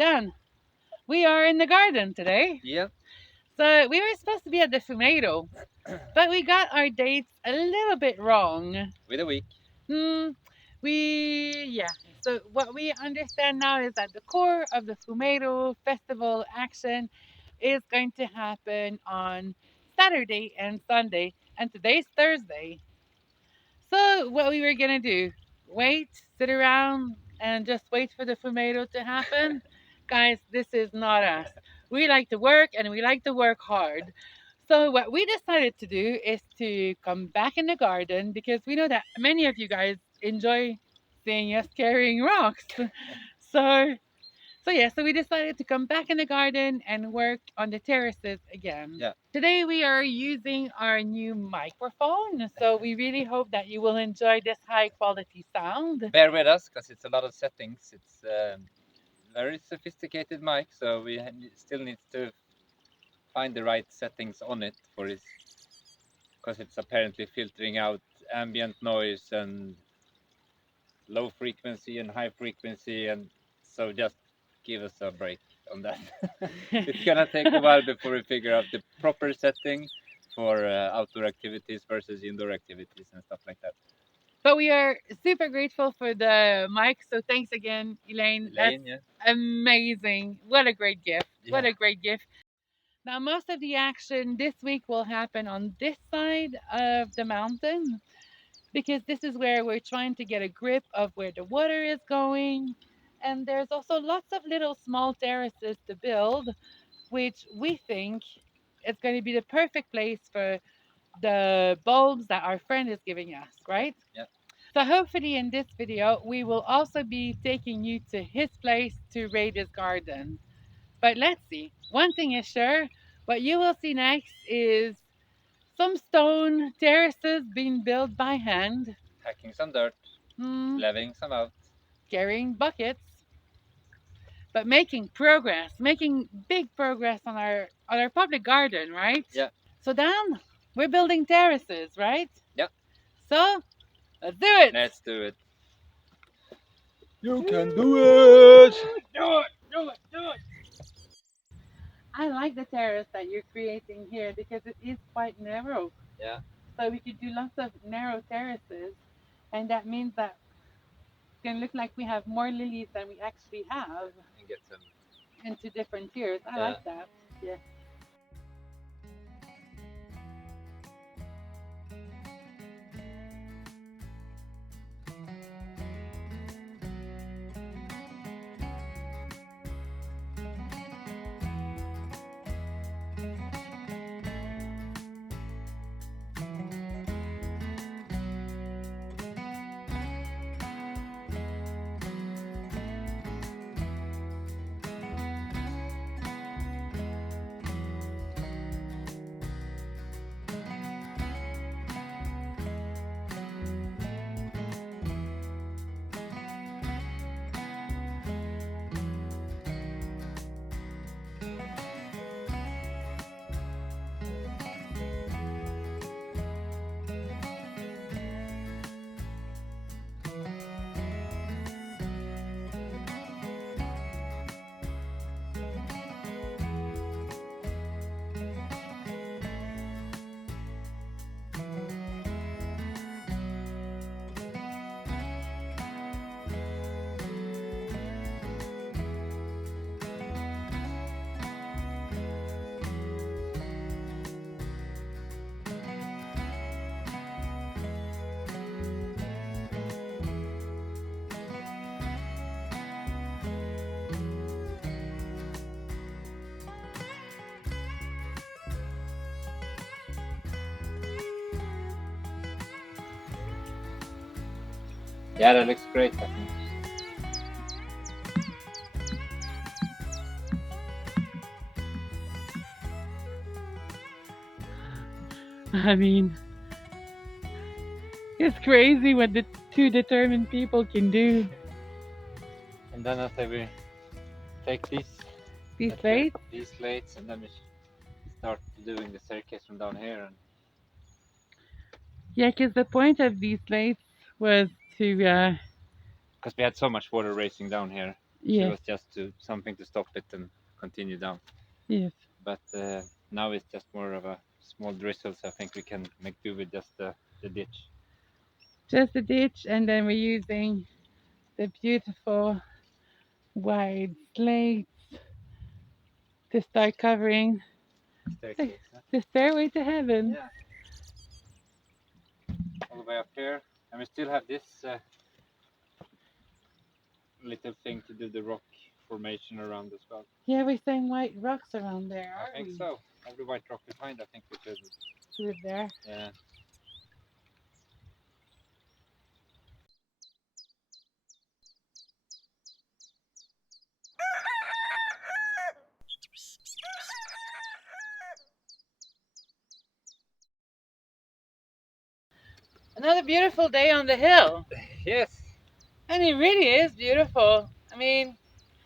Dan, we are in the garden today. Yeah. So we were supposed to be at the Fumedo, but we got our dates a little bit wrong. With a week. Hmm, yeah. So what we understand now is that the core of the Fumedo festival action is going to happen on Saturday and Sunday, and today's Thursday. So what we were gonna do? Wait, sit around, and just wait for the Fumedo to happen? Guys, this is not us. We like to work, and we like to work hard. So what we decided to do is to come back in the garden because we know that many of you guys enjoy seeing us carrying rocks. So so we decided to come back in the garden and work on the terraces again. Yeah. Today we are using our new microphone, so we really hope that you will enjoy this high quality sound. Bear with us because it's a lot of settings. It's very sophisticated mic, so we still need to find the right settings on it for it, because it's apparently filtering out ambient noise and low frequency and high frequency, and so just give us a break on that. It's gonna take a while before we figure out the proper setting for outdoor activities versus indoor activities and stuff like that. But we are super grateful for the mic, so thanks again, Elaine. That's Elaine, yeah. amazing. What a great gift. What Yeah. a great gift. Now, most of the action this week will happen on this side of the mountain because this is where we're trying to get a grip of where the water is going. And there's also lots of little small terraces to build, which we think is going to be the perfect place for the bulbs that our friend is giving us, right? Yeah. So hopefully in this video, we will also be taking you to his place to raid his garden. But let's see. One thing is sure, what you will see next is some stone terraces being built by hand, Hacking some dirt, leveling some out. carrying buckets, but making progress, making big progress on our public garden, right? Yeah. So Dan, we're building terraces, right? Yeah. So let's do it. Let's do it. You can do it. Do it. I like the terrace that you're creating here because it is quite narrow. Yeah. So we could do lots of narrow terraces, and that means that it's gonna look like we have more lilies than we actually have And get some. into different tiers. I like that. Yeah. Yeah, that looks great, I think. I mean, it's crazy what the two determined people can do. And then after we take these Plates. these slates, and then we start doing the staircase from down here. And Yeah, because the point of these plates was to because we had so much water racing down here. So it Yes, was just something to stop it and continue down. yes. But now it's just more of a small drizzle, so I think we can make do with just the ditch. Just a ditch, and then we're using the beautiful wide slates to start covering the, Staircase. Huh? the stairway to heaven. Yeah, all the way up here, and we still have this little thing to do the rock formation around as well. Yeah, we're saying white rocks around there, I aren't think we? so. Every white rock we find, I think we should. Through there. Yeah. Another beautiful day on the hill. Yes. And it really is beautiful. I mean,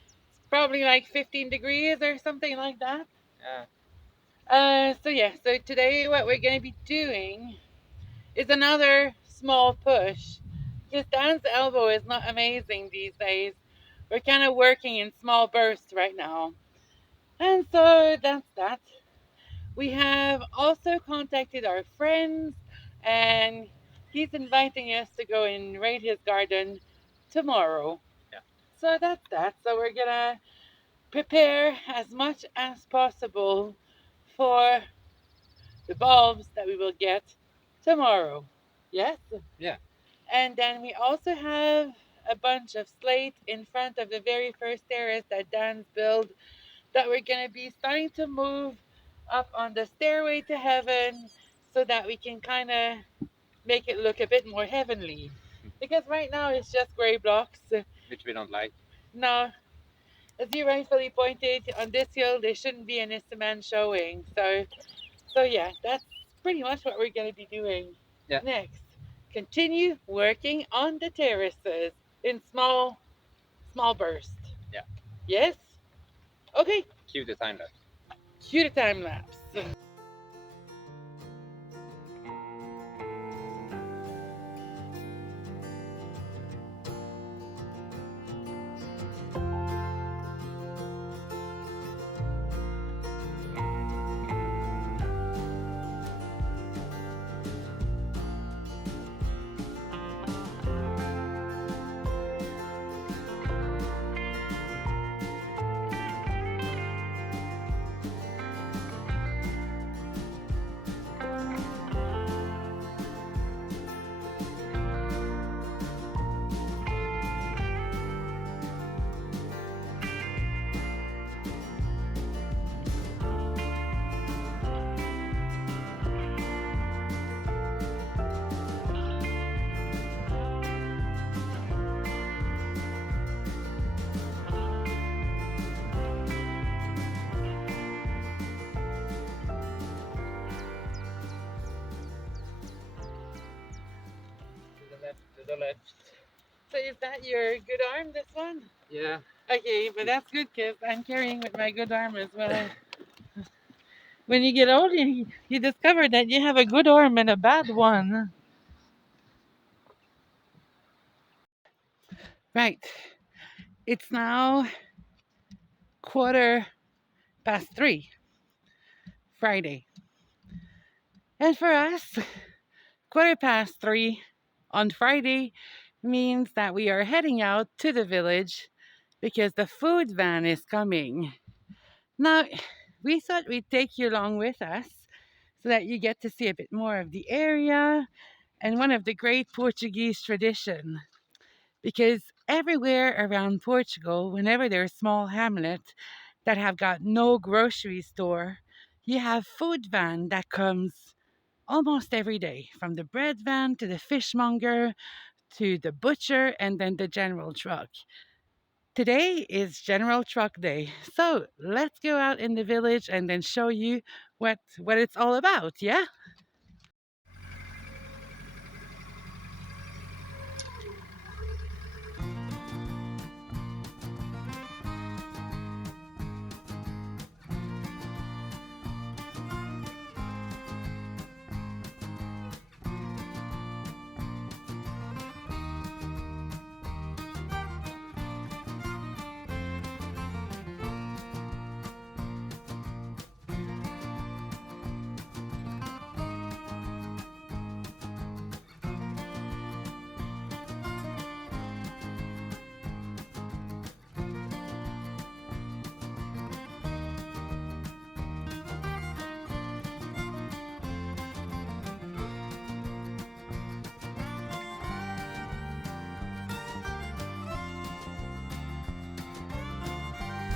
it's probably like 15 degrees or something like that. Yeah. So today what we're going to be doing is another small push. Because Dan's elbow is not amazing these days. We're kind of working in small bursts right now. And so that's that. We have also contacted our friends, and he's inviting us to go and raid his garden tomorrow. Yeah. So that's that. So we're gonna prepare as much as possible for the bulbs that we will get tomorrow. Yes? Yeah. And then we also have a bunch of slate in front of the very first terrace that Dan's built that we're going to be starting to move up on the stairway to heaven so that we can kind of make it look a bit more heavenly. Because right now it's just gray blocks. Which we don't like. No, as you rightfully pointed, on this hill there shouldn't be any cement showing. So yeah, that's pretty much what we're going to be doing. Yeah. Next. Continue working on the terraces in small bursts. Yeah. Yes? Okay, Cue the time lapse. cue the time lapse. To the left. So is that your good arm, this one? Yeah. Okay, but that's good because I'm carrying with my good arm as well. When you get old, you discover that you have a good arm and a bad one. Right. It's now 3:15, Friday. And for us, 3:15 on Friday means that we are heading out to the village because the food van is coming. Now, we thought we'd take you along with us so that you get to see a bit more of the area and one of the great Portuguese tradition. Because everywhere around Portugal, whenever there's small hamlet that have got no grocery store, you have food van that comes almost every day, from the bread van to the fishmonger to the butcher and then the general truck. Today is General Truck Day. So let's go out in the village and then show you what it's all about, yeah?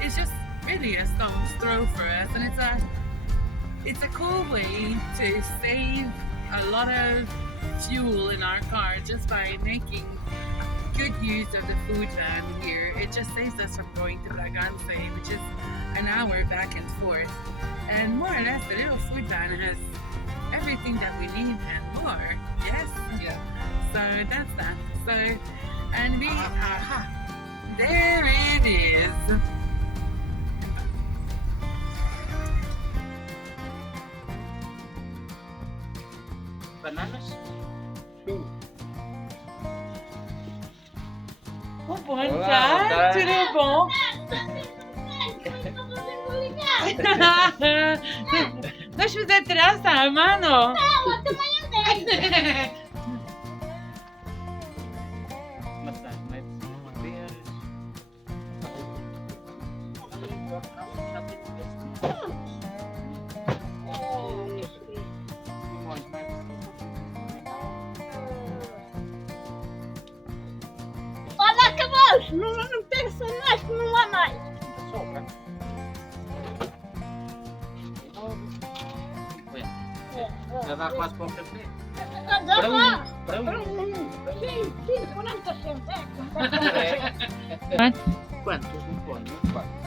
It's just really a stone's throw for us, and it's a cool way to save a lot of fuel in our car just by making good use of the food van here. It just saves us from going to Braganza, which is an hour back and forth. And more or less, the little food van has everything that we need and more. Yes? Yeah. So that's that. So, and we, there it is. Bananas? Oh, bom Olá, dia, tudo bom? Nós fizemos traça, Hermano. Maçãs, não é? Peras. Limões, não é? Olha, acabou! Não pensa mais que não há mais. Sopa. Já dá quase para o café. Para um. Para um. Sim, 40 centavos. Quantos? Um pano? Quatro.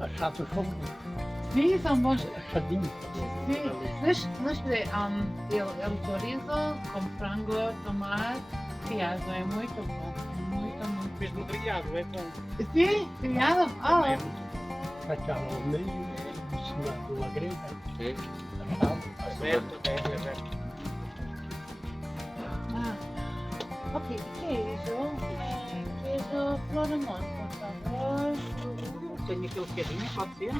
Achados são Sim, são bons. achadinhos. Sim, nós fizemos el chorizo com frango, tomate, criado. É muito bom. Muito, muito Mesmo bom. grelhado, é bom. Sim, criado. É fachado ao meio, destinado à grelha. Sim. Achado. Certo, certo. Ok, queijo Florimonte, por favor. Tenho aquele bocadinho, pode ser?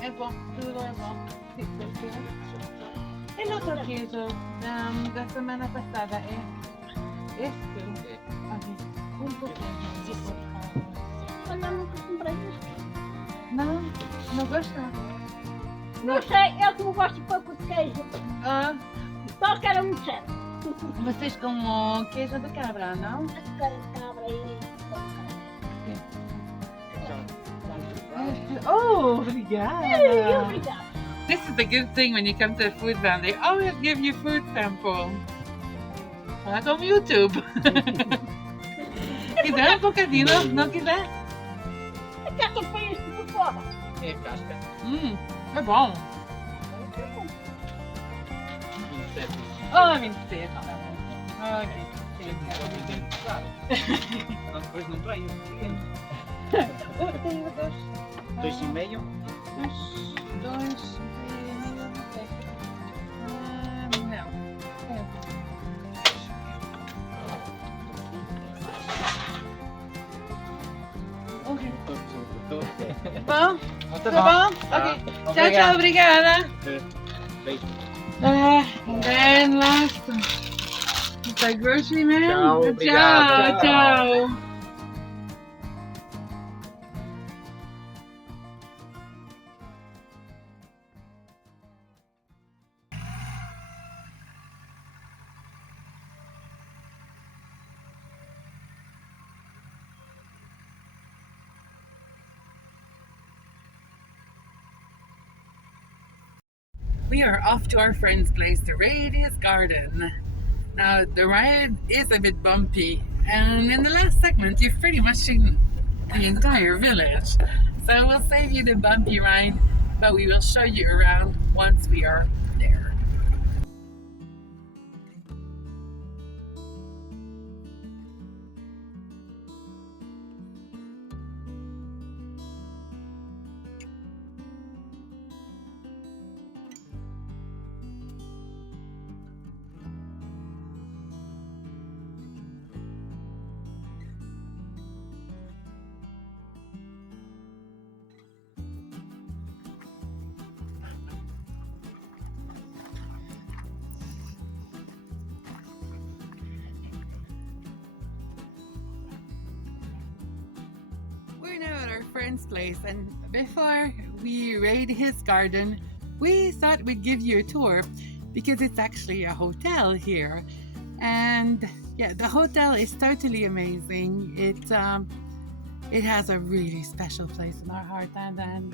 É bom, tudo é bom. Sim, pode ser. El outro queijo da semana passada é este. Aqui, um pouquinho, por favor. Olha, nunca comprei isto. Não, não gosta? Não sei, eu que não gosto de pouco de queijo. Ah, Só quero muito certo. vocês com queijo de cabra, não? Quero cabra e... Oh, obrigada. Obrigada. This is the good thing when you come to a food van. They always give you food sample. Fala com o YouTube. Quiser um bocadinho? Não quiser? Eu quero que eu isto por fora. É casca. É bom. 27. Oh, 27. Ok. Não, depois não traio. Tenho dois. 2,5. Dois. Não. Ok. Bom? Tá bom? Ok. Tchau, tchau. Obrigada. Beijo. And then last. The grocery man. Tchau, obrigado. Tchau, tchau. We are off to our friend's place, the Radius Garden. Now, the ride is a bit bumpy, and in the last segment, you've pretty much seen the entire village. So we'll save you the bumpy ride, but we will show you around once we are there. We're now at our friend's place, and before we raid his garden, we thought we'd give you a tour because it's actually a hotel here. And Yeah, the hotel is totally amazing. It has a really special place in our heart, and then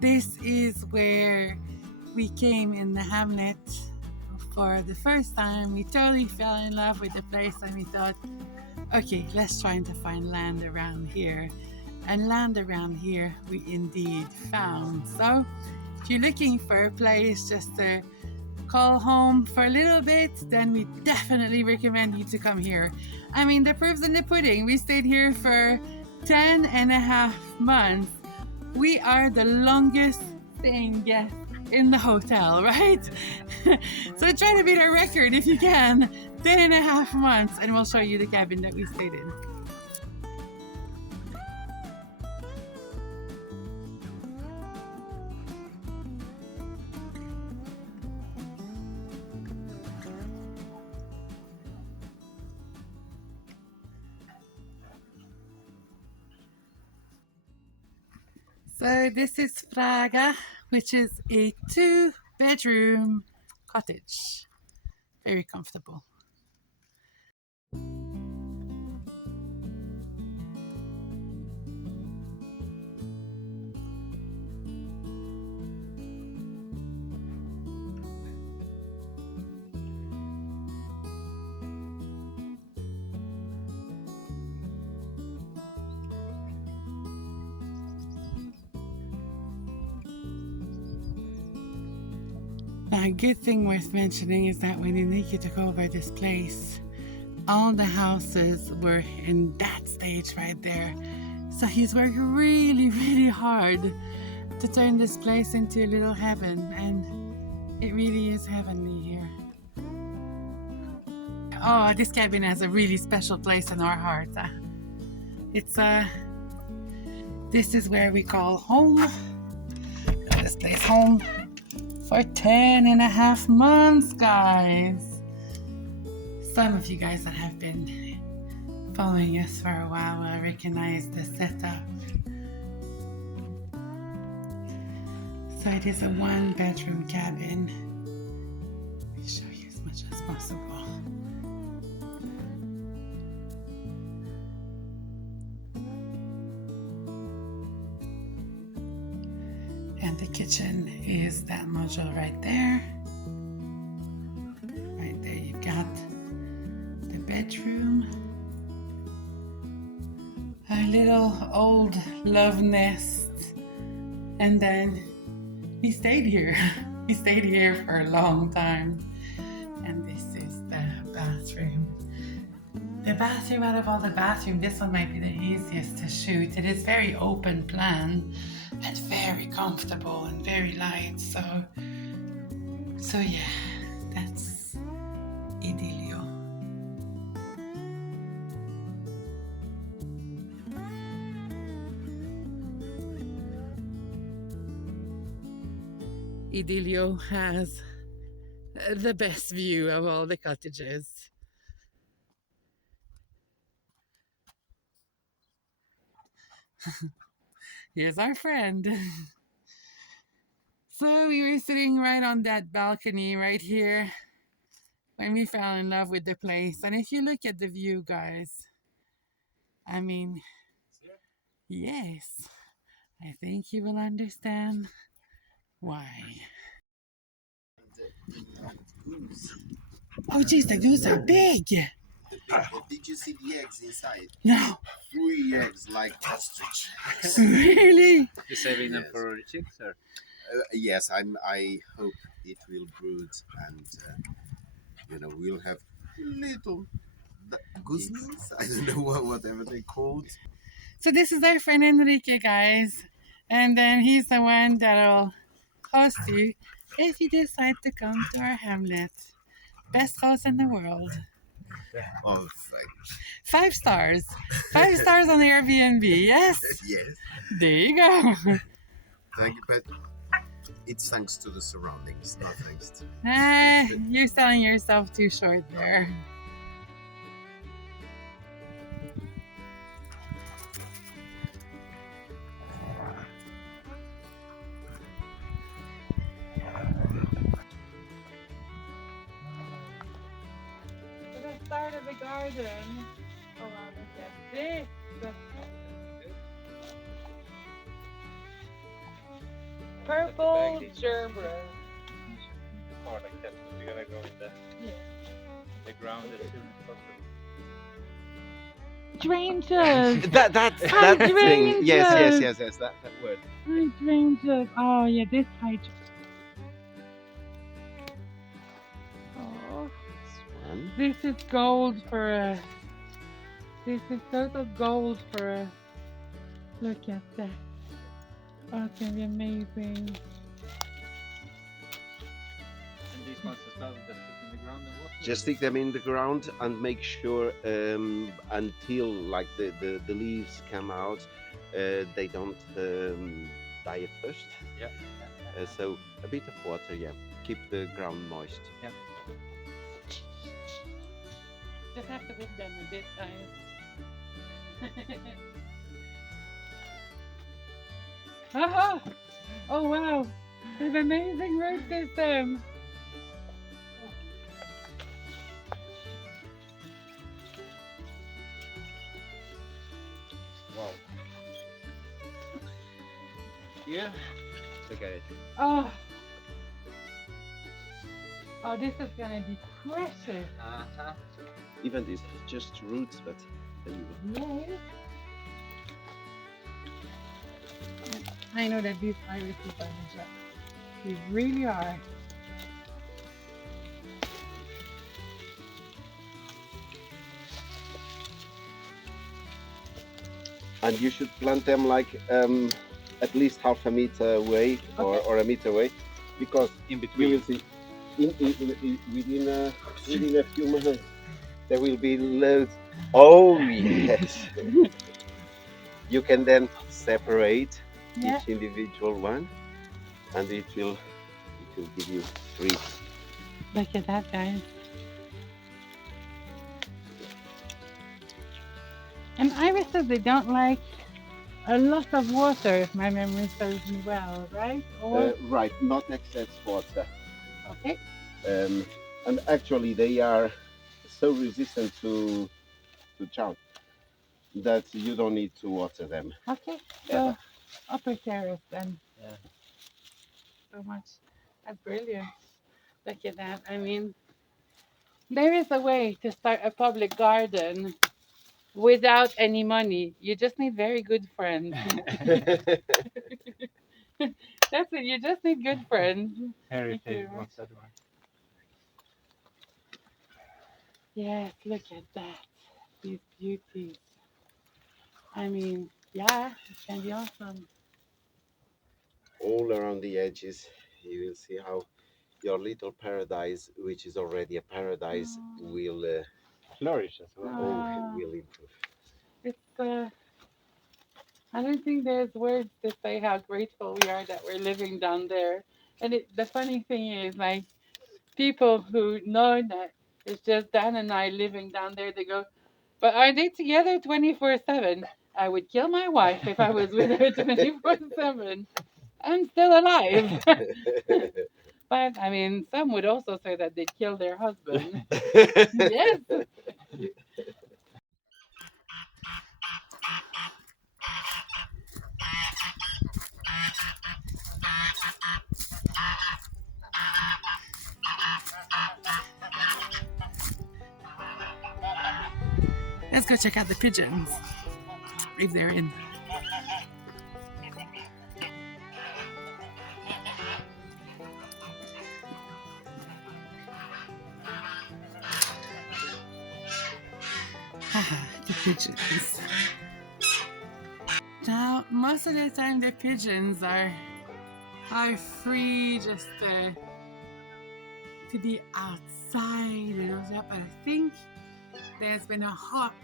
this is where we came in the hamlet for the first time. We totally fell in love with the place, and we thought, okay, let's try to find land around here. And land around here we indeed found. So if you're looking for a place just to call home for a little bit, then we definitely recommend you to come here. I mean, the proof's in the pudding. We stayed here for 10 and a half months. We are the longest staying guest in the hotel, right? So try to beat our record if you can. 10 and a half months, and we'll show you the cabin that we stayed in. So this is Fraga, which is a 2-bedroom cottage. Very comfortable. Now, a good thing worth mentioning is that when Enrique took over this place, all the houses were in that stage right there. So he's worked really, really hard to turn this place into a little heaven, and it really is heavenly here. Oh, this cabin has a really special place in our heart. This is where we call home. This place home for 10 and a half months, guys. Some of you guys that have been following us for a while will recognize the setup. So it is a 1-bedroom cabin. Let me show you as much as possible. And the kitchen is that module right there. Right there you've got the bedroom. A little old love nest. And then we stayed here. We stayed here for a long time. And this is the bathroom. The bathroom, out of all the bathrooms, this one might be the easiest to shoot. It is very open plan and very comfortable and very light. So yeah, that's idilio. Idilio has the best view of all the cottages. Here's our friend. So we were sitting right on that balcony right here when we fell in love with the place. And if you look at the view, guys, I mean, yes, I think you will understand why. Oh geez, the goose are big. Did you see the eggs inside? No. 3 eggs like ostrich. Really? You're saving them for chicks, or? Yes, I hope it will brood, and we'll have little gooses. I don't know whatever they're called. So this is our friend Enrique, guys, and then he's the one that'll host you if you decide to come to our hamlet. Best house in the world. Oh, thanks. 5 stars. 5 stars on Airbnb, yes? Yes. There you go. Thank you, but it's thanks to the surroundings, not thanks to... You're selling yourself too short there. part of the garden. Oh wow, look at this. Purple gerbera. Part like that. We gotta go in the ground as soon as possible. Hydrangeas. That thing. Yes. That word. Hydrangeas. Oh yeah, this hydrangea. Oh, One. this is gold for a. This is total gold for a. Look at that. Oh, it's gonna be amazing. And these ones as well, just put in the ground and water. Just stick them in the ground and make sure until like the leaves come out, they don't die at first. Yeah. So a bit of water, yeah. Keep the ground moist. Yeah. Just have to whip them a bit, guys. Aha! Oh wow! They have amazing root system. Wow. Yeah. Look at it. Oh. Oh, this is gonna be precious. Uh-huh. Even these just roots, but anyway. Yes. I know that these irises are legit. They really are. And you should plant them like at least half a meter away or a meter away, because In we between. will see within a few months there will be loads. Oh yes. You can then separate Yeah. each individual one, and it will give you three. Look at that, guys. And irises, they don't like a lot of water, if my memory serves me well, right? Or Right, not excess water. okay. And actually they are so resistant to drought that you don't need to water them. Okay. So Ever. upper terrace then. Yeah. So much. That's brilliant. Look at that. I mean, there is a way to start a public garden without any money. You just need very good friends. That's it. You just need good friends. Heritage, what's that one? Yes, look at that. These beauties. I mean, yeah, it can be awesome. All around the edges, you will see how your little paradise, which is already a paradise, Oh. will Flourish as well. Ah. will improve. It's I don't think there's words to say how grateful we are that we're living down there. And the funny thing is, like, people who know that it's just Dan and I living down there, they go, but are they together 24/7? I would kill my wife if I was with her 24/7. I'm still alive. But I mean, some would also say that they'd kill their husband. Yes. Let's go check out the pigeons if they're in. The pigeons. Now, most of the time, the pigeons are free just to be outside and all that. But I think there's been a hawk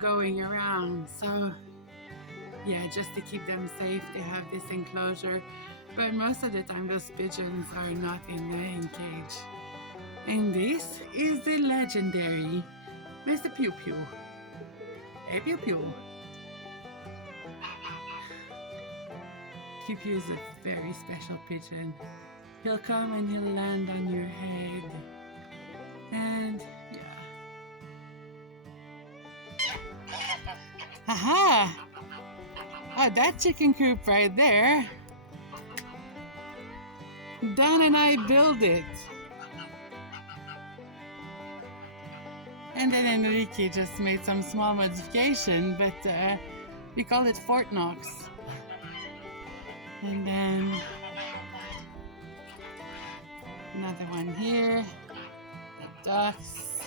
going around, so yeah, just to keep them safe, they have this enclosure. But most of the time, those pigeons are not in the hen cage. And this is the legendary Mr. Pew Pew. Hey, Pew Pew. Pew Pew is a very special pigeon. He'll come and he'll land on your head. And yeah, Aha! Oh, that chicken coop right there. Don and I build it. And then Enrique just made some small modification, but we call it Fort Knox. And then another one here. The ducks.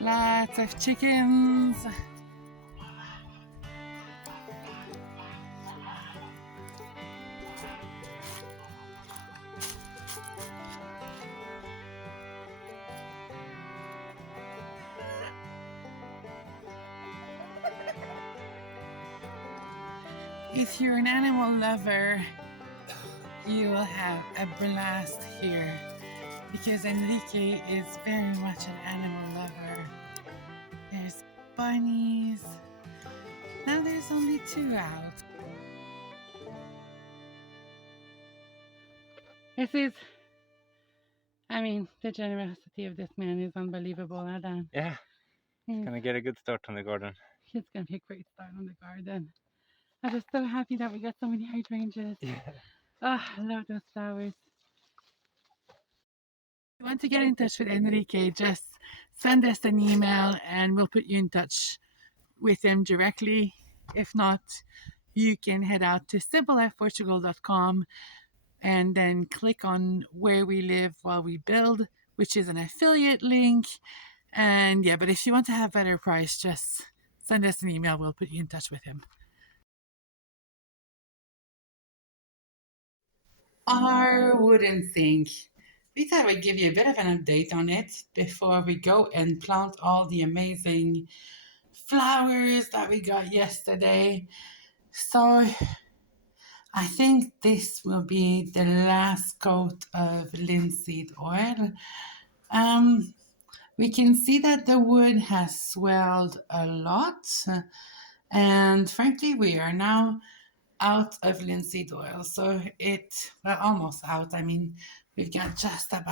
Lots of chickens. If you're an animal lover, you will have a blast here because Enrique is very much an animal lover. There's bunnies. Now there's only 2 out. The generosity of this man is unbelievable, Adam. Yeah, He's gonna get a good start on the garden. It's gonna be a great start on the garden. I'm just so happy that we got so many hydrangeas. Yeah. Oh, I love those flowers. If you want to get in touch with Enrique, just send us an email and we'll put you in touch with him directly. If not, you can head out to simplelifeportugal.com and then click on where we live while we build, which is an affiliate link. And yeah, but if you want to have better price, just send us an email. We'll put you in touch with him. Our wooden sink. We thought we'd give you a bit of an update on it before we go and plant all the amazing flowers that we got yesterday. So I think this will be the last coat of linseed oil. We can see that the wood has swelled a lot, and frankly, we are now out of linseed oil. So almost out. I mean, we've got just a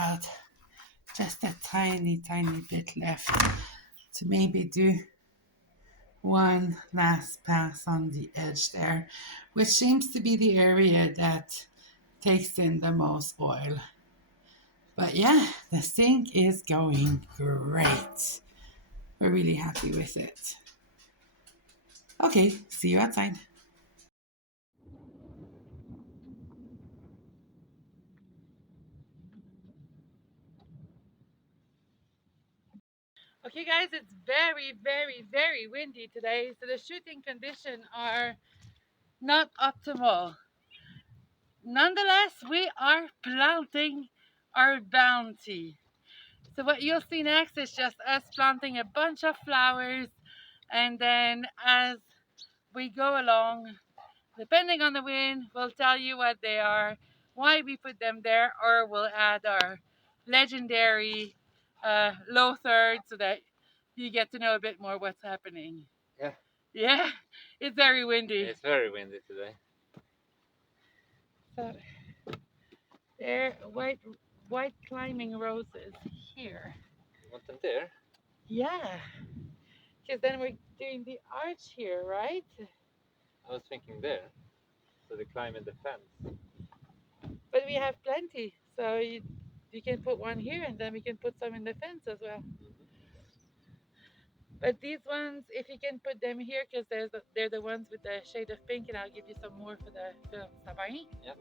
tiny bit left to maybe do one last pass on the edge there, which seems to be the area that takes in the most oil. But yeah, the sink is going great. We're really happy with it. Okay, see you outside. Okay guys, it's very windy today, so the shooting conditions are not optimal. Nonetheless, we are planting our bounty. So what you'll see next is just us planting a bunch of flowers, and then as we go along, depending on the wind, we'll tell you what they are, why we put them there, or we'll add our legendary low third so that you get to know a bit more what's happening. Yeah. Yeah, it's very windy. It's very windy today. So there, white climbing roses here. You want them there? Yeah, because then we're doing the arch here, right? I was thinking there. So they climb in the fence. But we have plenty, so you can put one here and then we can put some in the fence as well. But these ones, if you can put them here, because they're the ones with the shade of pink, and I'll give you some more for the sabay. Yep.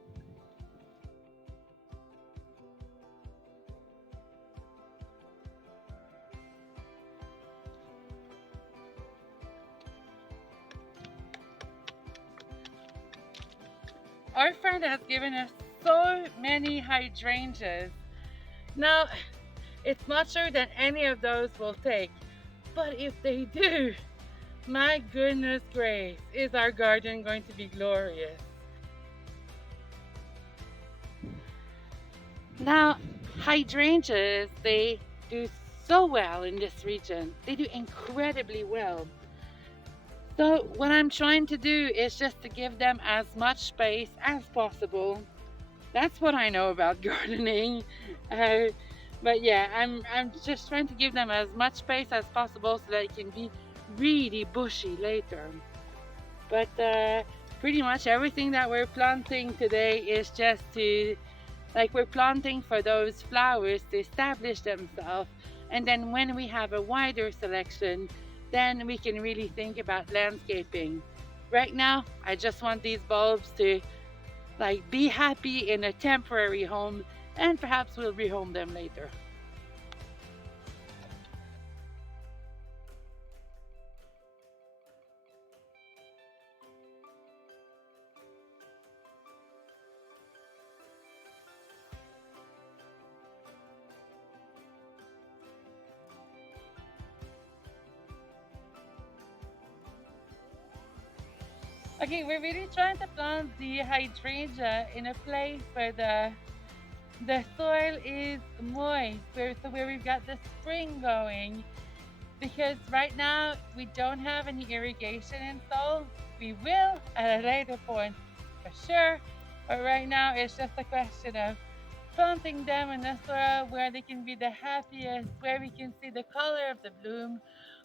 Our friend has given us so many hydrangeas. Now, it's not sure that any of those will take, but if they do, my goodness grace, is our garden going to be glorious. Now, hydrangeas, they do so well in this region. They do incredibly well. So what I'm trying to do is just to give them as much space as possible. That's what I know about gardening. But yeah, I'm just trying to give them as much space as possible so that it can be really bushy later. But pretty much everything that we're planting today is just to, like, we're planting for those flowers to establish themselves. And then when we have a wider selection, then we can really think about landscaping. Right now, I just want these bulbs to like be happy in a temporary home, and perhaps we'll rehome them later. Okay, we're really trying to plant the hydrangea in a place where the soil is moist, where we've got the spring going. Because right now we don't have any irrigation installed. We will at a later point for sure, but right now it's just a question of planting them in the soil where they can be the happiest, where we can see the color of the bloom.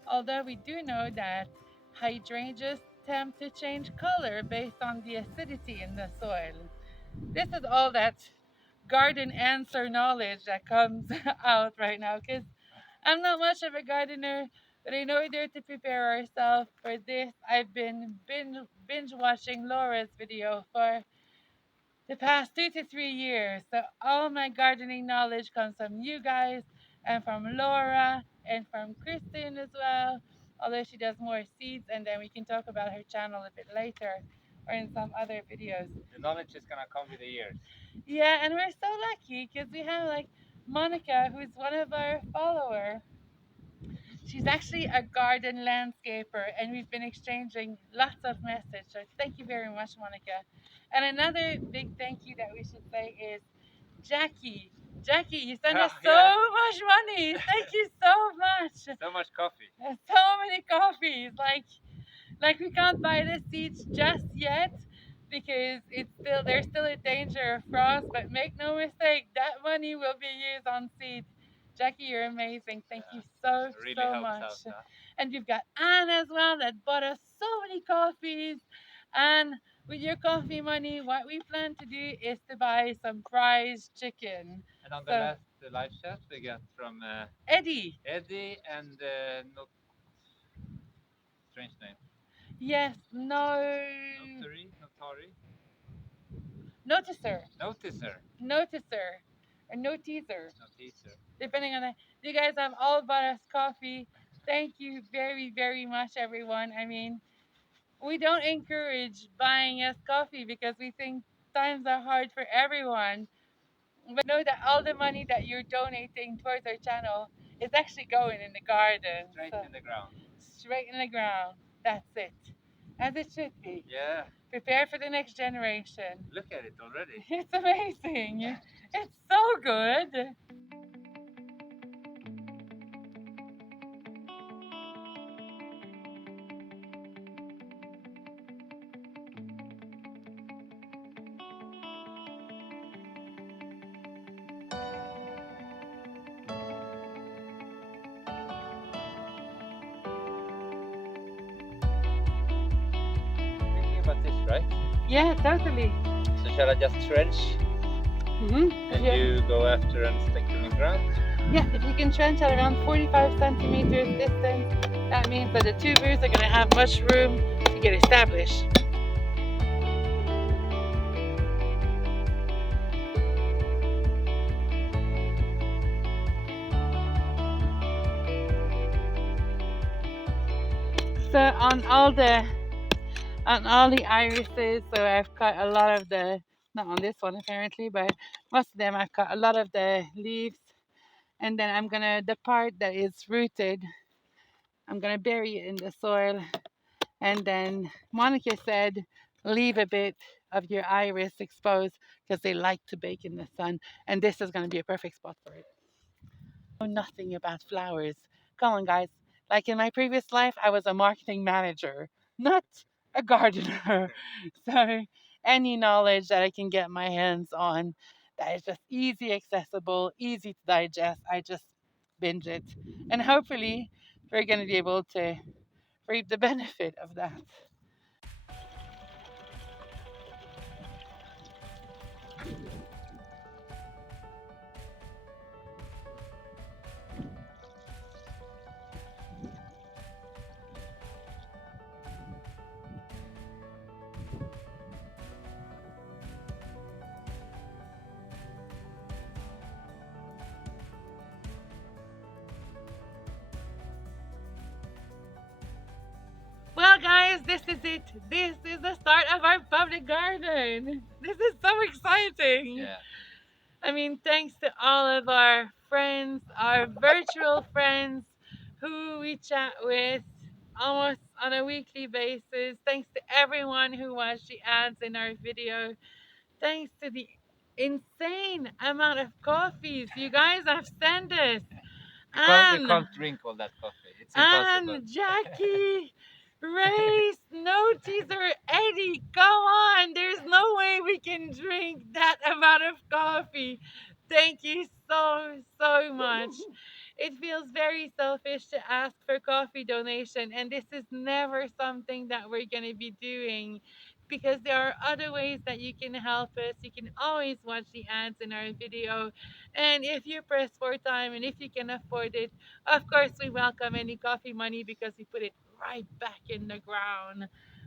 Although we do know that hydrangeas tend to change color based on the acidity in the soil. This is all that garden answer knowledge that comes out right now, because I'm not much of a gardener, but in order to prepare ourselves for this, I've been binge watching Laura's video for the past 2 to 3 years. So all my gardening knowledge comes from you guys and from Laura and from Kristen as well. Although she does more seeds, and then we can talk about her channel a bit later or in some other videos. The knowledge is gonna come with the years. Yeah, and we're so lucky because we have like Monica, who's one of our followers. She's actually a garden landscaper, and we've been exchanging lots of messages. So thank you very much, Monica. And another big thank you that we should say is Jackie. Jackie, you sent us so Yeah. much money. Thank you so much. So much coffee. So many coffees. Like we can't buy the seeds just yet because there's still a danger of frost. But make no mistake, that money will be used on seeds. Jackie, you're amazing. Thank you so Really so helps much. out, huh? And we've got Anne as well that bought us so many coffees. And with your coffee money, what we plan to do is to buy some prize chicken. And on the So- last live chat we got from Eddie, Eddie and not strange name. yes, Notari, noticer, noticer, or no teaser. noticer. Depending on that. You guys have all bought us coffee. Thank you very, very much, everyone. I mean, we don't encourage buying us coffee because we think times are hard for everyone. But know that all the money that you're donating towards our channel is actually going in the garden. Straight So, in the ground. straight in the ground. That's it. As it should be. Yeah, Prepare for the next generation. look at it already. It's amazing. It's so good. Thinking about this, right? Yeah, totally. So shall I just trench and Yeah. you go after and stick them in the ground? Yeah, if you can trench at around 45 centimeters distance, that means that the tubers are going to have much room to get established. So on all the irises, so I've cut a lot of the, not on this one apparently, but most of them I've cut a lot of the leaves, and then I'm gonna, the part that is rooted, I'm gonna bury it in the soil. And then Monica said, leave a bit of your iris exposed because they like to bake in the sun, and this is gonna be a perfect spot for it. Know nothing about flowers. Come on, guys. Like in my previous life, I was a marketing manager, not a gardener. So any knowledge that I can get my hands on that is just easy accessible, easy to digest, I just binge it. And hopefully we're going to be able to reap the benefit of that. Well, guys, this is it. This is the start of our public garden. This is so exciting. Yeah. I mean, thanks to all of our friends, our virtual friends who we chat with almost on a weekly basis. Thanks to everyone who watched the ads in our video. Thanks to the insane amount of coffees you guys have sent us. We And can't drink all that coffee. It's impossible. Jackie, Race, Notice, or Eddie, come on. There's no way we can drink that amount of coffee. Thank you so, so much. It feels very selfish to ask for coffee donation, and this is never something that we're going to be doing because there are other ways that you can help us. You can always watch the ads in our video, and if you press for time and if you can afford it, of course we welcome any coffee money because we put it right back in the ground.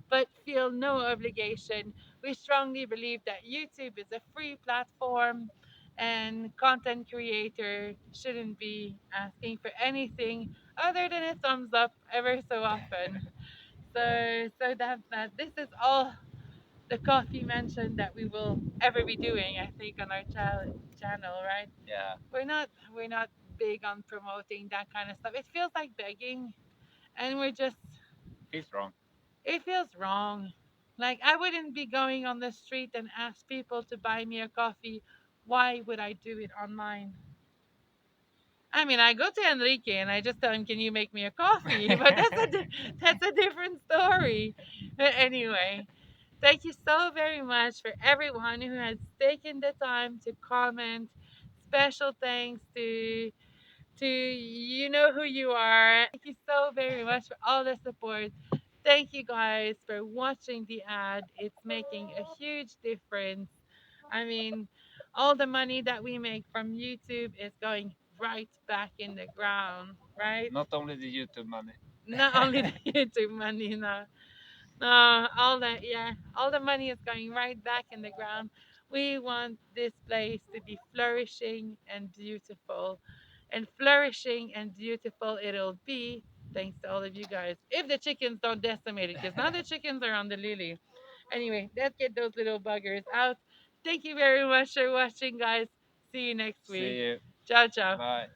But feel no obligation. We strongly believe that YouTube is a free platform and content creator shouldn't be asking for anything other than a thumbs up ever so often. So that this is all the coffee mention that we will ever be doing, I think, on our channel, right? Yeah. We're not big on promoting that kind of stuff. It feels like begging, and we're just Feels wrong. it feels wrong. Like I wouldn't be going on the street and ask people to buy me a coffee. Why would I do it online? I mean, I go to Enrique and I just tell him, "Can you make me a coffee?" But that's a different story. But anyway, thank you so very much for everyone who has taken the time to comment. Special thanks to you know who you are. Thank you so very much for all the support. Thank you guys for watching the ad. It's making a huge difference. I mean, all the money that we make from YouTube is going right back in the ground, right? Not only the YouTube money. Not only the YouTube money, no. No, all the money is going right back in the ground. We want this place to be flourishing and beautiful. And flourishing and beautiful it'll be thanks to all of you guys. If the chickens don't decimate it, because now the chickens are on the lily. Anyway, let's get those little buggers out. Thank you very much for watching, guys. See you next See week. you. Ciao, ciao. Bye.